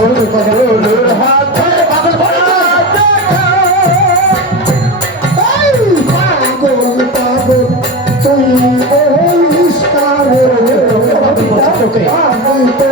পাগলের হাতে পাগল পাগল পাগল তুই বলিস কারে তোকে আমি তো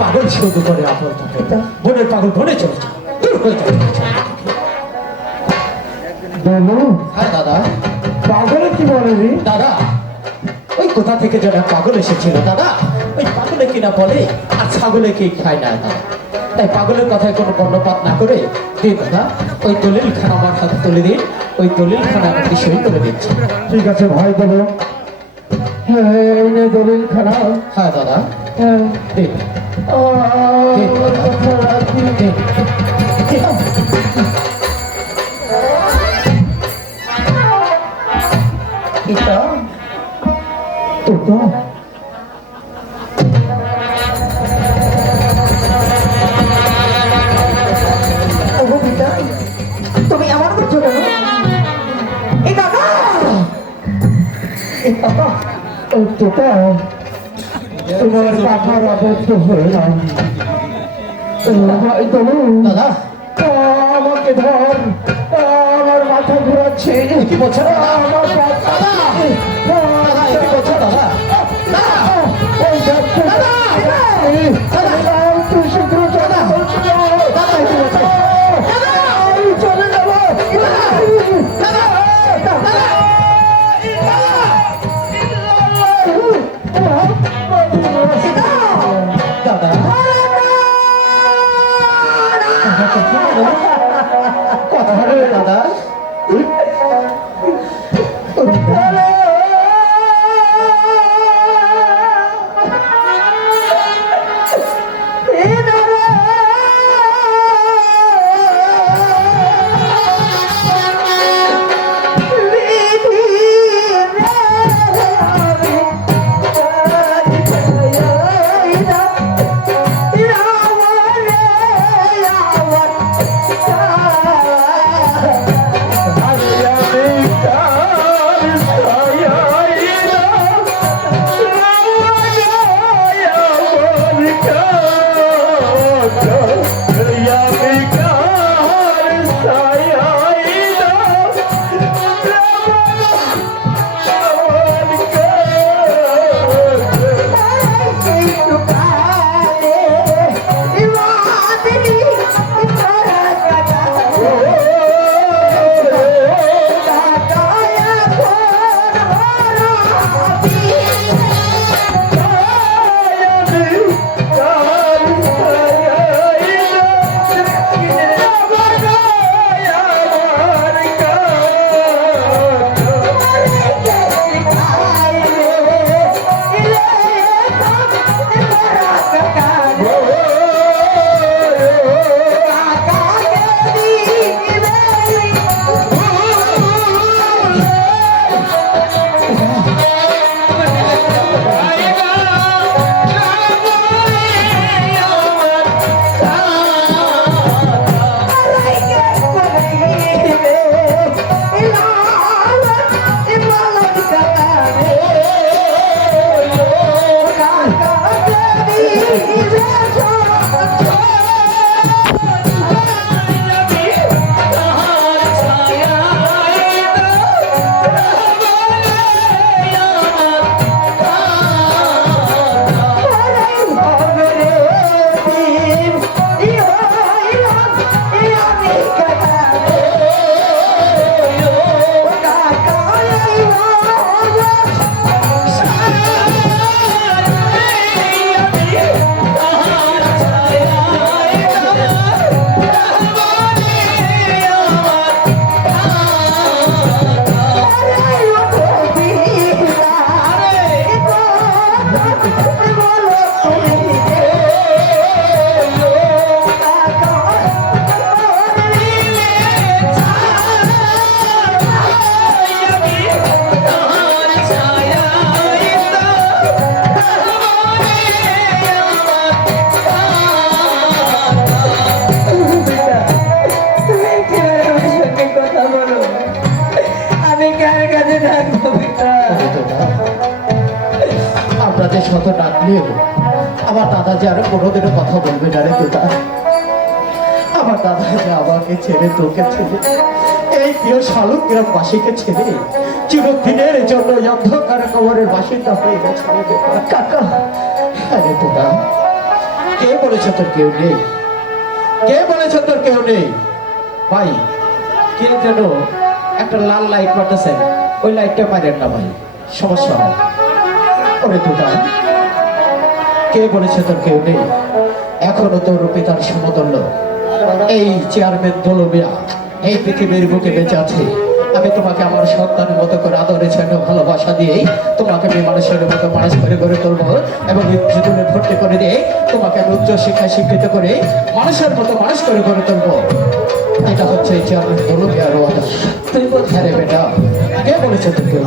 পাগল শুধু করে আপনার বনের পাগল বনে চলে যায় দূর হয়ে যাবে। হ্যাঁ দাদা পাগলে কি বলেনি দাদা ওই কোথা থেকে যেন পাগল এসেছিল দাদা ওই পাগলে কিনা বলে আর ছাগলে কি খায় না দাদা তাই পাগলের কথায় কোনো কর্ণপাত না করে দিন দাদা ওই দলিল খানা আমার হাতে তুলে দিন ওই দলিল খানা আমাকে সই করে দিচ্ছি। ঠিক আছে ভাই দেবো হ্যাঁ দলিল খানা হ্যাঁ দাদা হ্যাঁ দিন তুমি আমার করছো কেন এই দাদা তোমার পাখার আবদ্ধ হয়ে না দাদা আমাকে ধর আমার মাথা ঘুরাচ্ছে কি বলছো আমার চলে যাবো কথা হবে দাদা শত ডাকলেও আমার দাদা যে আরো কোনোদিনও কথা বলবে না রে তোতা। আমার দাদা যে আমাকে ছেড়ে তোকে ছেড়ে এই প্রিয় শালুক গ্রামবাসীকে ছেড়ে চিরদিনের জন্য এই অন্ধকার কবরের বাসিন্দা হয়ে গেছে রে বেটা। কাকা হ্যাঁ রে তোতা, কে বলেছে তোর কেউ নেই? কে বলেছে তোর কেউ নেই? ভাই কে যেন একটা লাল লাইট মারতেছেন, ওই লাইটটা মারেন না ভাই, সমস্যা হয়। ওরে তোতা, কে বলেছে তোর কেউ নেই? এখনো তোর পিতার সমতুল্য এই চেয়ারম্যান দলমিয়া এই পৃথিবীর বুকে বেঁচে আছে। আমি তোমাকে আমার সন্তানের মতো করে আদরে ছেড়ে ভালোবাসা দিয়ে তোমাকে আমি মানুষের মতো মানুষ করে গড়ে তুলবো এবং জীবনে ভর্তি করে দিয়ে তোমাকে আমি উচ্চ শিক্ষায় শিক্ষিত করে মানুষের মতো মানুষ করে গড়ে তুলবো। এটা হচ্ছে এই চেয়ারম্যান দলমিয়ার ওয়াদা। তুই কোথায় রে বেটা? কে বলেছে তোকে?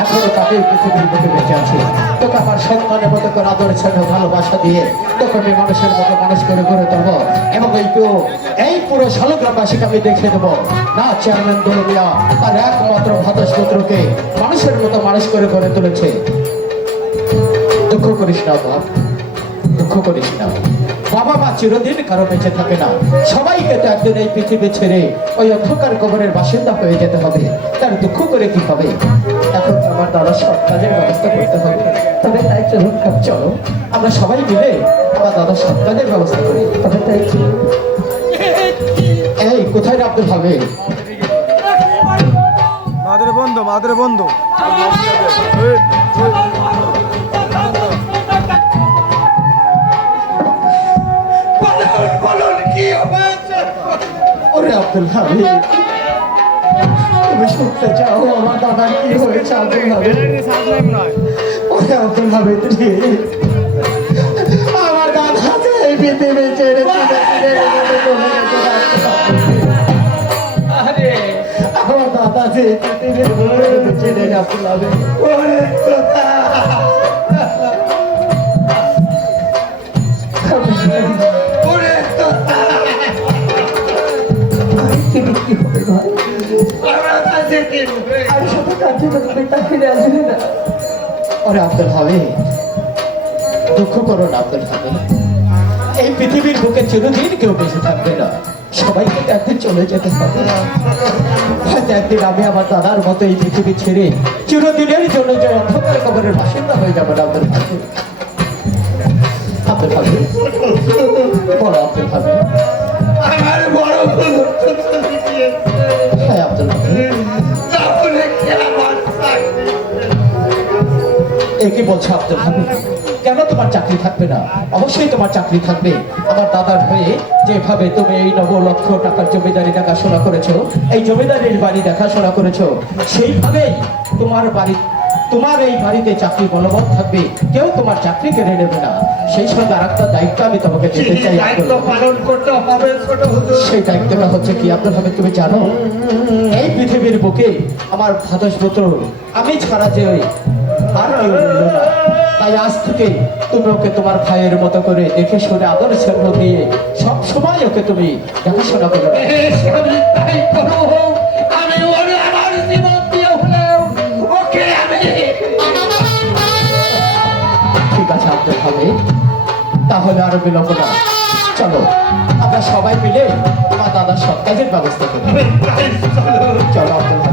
এখনো তাকে পৃথিবীর বুকে বেঁচে আছে। তোকে আমার সন্তানের মতো করে আদরে ছেড়ে ভালোবাসা দিয়ে তোকে আমি মানুষের মতো মানুষ করে গড়ে তুলবো এবং এই পুরো শালগ্রামবাসীকে আমি দেখে দেবো না চেয়ারম্যান দলমিয়া তার একমাত্র ভাতস্পুত্রকে মানুষের মতো মানুষ করে গড়ে তুলেছে। দুঃখ করিস না বাপ, দুঃখ করিস না। বাবা মা চিরদিন কারো বেঁচে থাকে না, সবাইকে তো একদিন এই পৃথিবী ছেড়ে ওই অন্ধকার কবরের বাসিন্দা হয়ে যেতে হবে। তার দুঃখ করে কি হবে? এখন তো আমার দাদা সব কাজের ব্যবস্থা করতে হবে। তবে তাই চলুন, চলো আমরা সবাই মিলে আমার দাদা সব কাজের ব্যবস্থা করি। তবে তাই চলুন। এই কোথায় রাখতে হবে? মাদের বন্ধু, মাদের বন্ধু। ওরে আব্দুল হামিদ, তুমি শুনতে চাও আমার দাদার কি হয়েছে? আব্দুল হামিদ, ওরে আব্দুল হামিদ রে, আমার দাদা যে এই পৃথিবী ছেড়ে আমার দাদা যে পৃথিবীর ছেড়ে আব্দুল হামিদ। ওরে খোদা, ওরে খোদা, কি হবে ভাই? আর সাথে কাছে পিতা ফিরে আসবে না। ওরে আব্দুল হামিদ, দুঃখ করো না আব্দুল হামিদ। এই পৃথিবীর বুকে চিরদিন কেউ বেঁচে থাকবে না, সবাইকে তো একদিন চলে যেতে হবে। হয়তো একদিন আমি আমার দাদার মতো এই পৃথিবী ছেড়ে চিরদিনের জন্য যে অন্ধকার কবরের বাসিন্দা হয়ে যাবো না আব্দুল হামিদ। আব্দুল হামিদ, বলো আব্দুল হামিদ। আমার বড় ভুল হ্যাঁ আব্দুল হামিদ, তাহলে কি আমার চাকরি? এ কি বলছো আব্দুল হামিদ? কেন তোমার চাকরি থাকবে না? অবশ্যই তোমার চাকরি থাকবে। আমার দাদার হয়ে যেভাবে তুমি এই 9 লক্ষ টাকার জমিদারি দেখাশোনা করেছো, এই জমিদারির বাড়ি দেখাশোনা করেছো, সেইভাবেই তোমার এই বাড়িতে চাকরি বলবৎ থাকবে। কেউ তোমার চাকরি কেড়ে নেবে না। সেই সঙ্গে আরেকটা দায়িত্ব আমি তোমাকে দিতে চাই। দায়িত্ব পালন করতে হবে ছোট হুজুর। সেই দায়িত্বটা হচ্ছে কি আব্দুল হামিদ? তুমি জানো এই পৃথিবীর বুকে আমার ভাতস্পুত্র আমি ছাড়া যে আর কেউ রইল না। তাই আজ থেকে তুমি ওকে তোমার ভাইয়ের মতো করে দেখে শুনে আদর স্নেহ দিয়ে সব সময় ওকে তুমি দেখাশোনা করো। আমি তাই করব। আমি ওরে আমার জীবন দিয়ে হলেও ওকে আমি ঠিক আছে আব্দুল হামিদ, তাহলে আর বিলম্ব না, চলো আমরা সবাই মিলে আমার দাদার সব কাজের ব্যবস্থা করি। তাই চলো। চলো আব্দুল হামিদ।